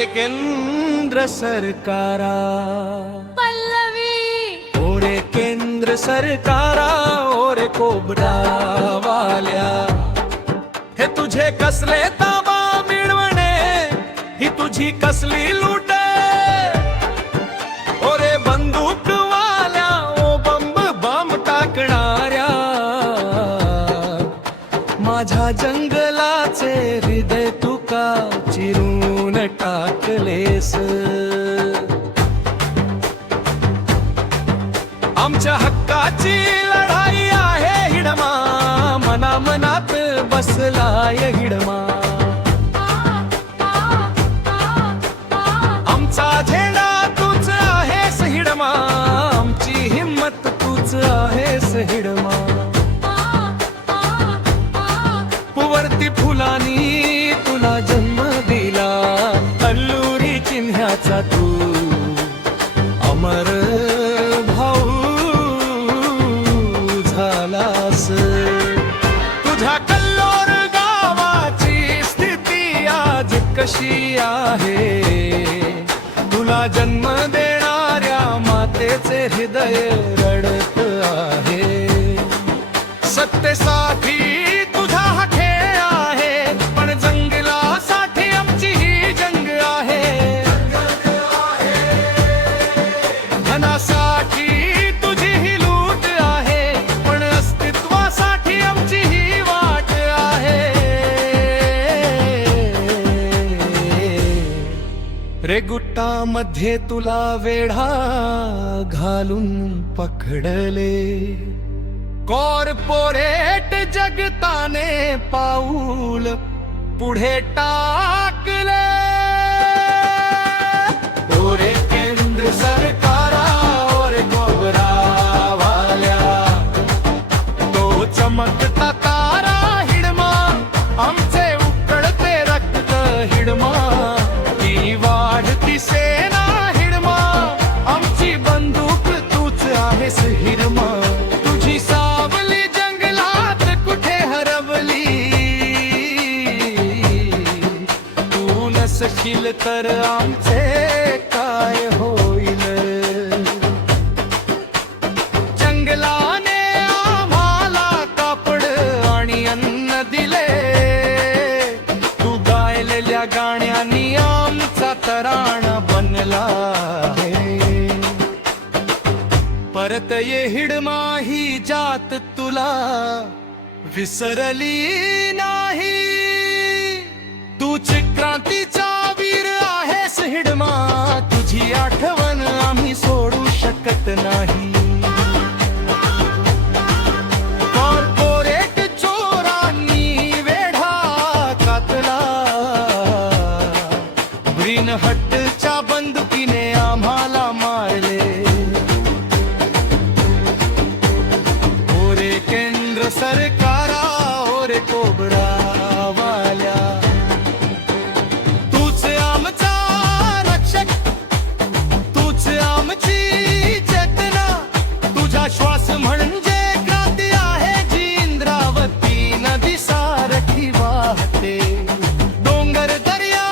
ओरे केंद्र सरकारा पल्लवी ओरे केंद्र सरकारा ओरे कोबरा वाल्या हे तुझे कसले ताबा मिळवणे ही तुझी कसली लूट ओरे बंदूक वाल्या ओ बंब बम टाकणाऱ्या माझ्या जंगलाचे हृदय तुका चिरून टाकलेस आमच्या हक्काची लढाई आहे हिडमा मना मनात बसलाय हिडमा आमचा झेंडा तूच आहेस हिडमा आमची हिम्मत तूच आहेस हिडमा पुवरती फुलानी तुला जन्म दिला अल्लुरी चिन्ह्याचा तू अमर भाऊ झालास तुझ्या कल्लोर गावाची स्थिती आज कशी आहे तुला जन्म देणाऱ्या मातेचे हृदय रडत आहे सत्तेसाठी तुझा हा खेळ आहे पण जंगलासाठी आमची ही जंग आहे धनासाठी तुझी ही लूट आहे पण अस्तित्वासाठी आमची ही वाट आहे रेगुट्टामध्ये तुला वेढा घालून पकडले कॉर्पोरेट जगताने पाऊल पुढे टाकले ओरे केंद्र सरकारा ओरे कोबरा वाल्या तो चमकता तारा हिडमा आमचे उकळते रक्त हिडमा ती वाढती सेना हिडमा आमची बंदूक तूच आहेस हिडमा तुझी सावली जंगलात कुठे हरवली तू नसशील तर आमचे काय होईल जंगलाने आम्हाला कापड आणि अन्न दिले तू गायलेल्या गाण्यांनी आमचा तराणा बनला आहे परत ये हिडमा ही जात तुला विसरली नाही तूच क्रांतीचा वीर आहेस हिडमा तुझी आठवण आम्ही सोडू शकत नाही कॉर्पोरेट चोरांनी वेढा घातला ग्रीन हटच्या बंदुकीने आम्हाला मारले ओरे केंद्र सरकारा ओरे कोबरा वाल्या तूच आमचा रक्षक तूच आमची चेतना तुझा श्वास म्हणजे क्रांती आहे जी इंद्रावती नदी सारखी वाहते डोंगर दर्या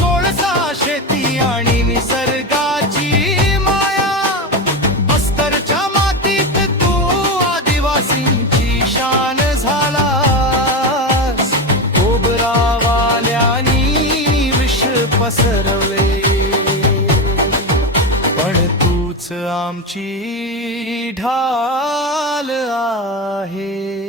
कोळसा शेती आणि निसर्गाची माया बस्तरच्या मातीत तू आदिवासींची शान झालास कोबरा वाल्यानी विष पसरवले पण तूच आमची ढाल आहे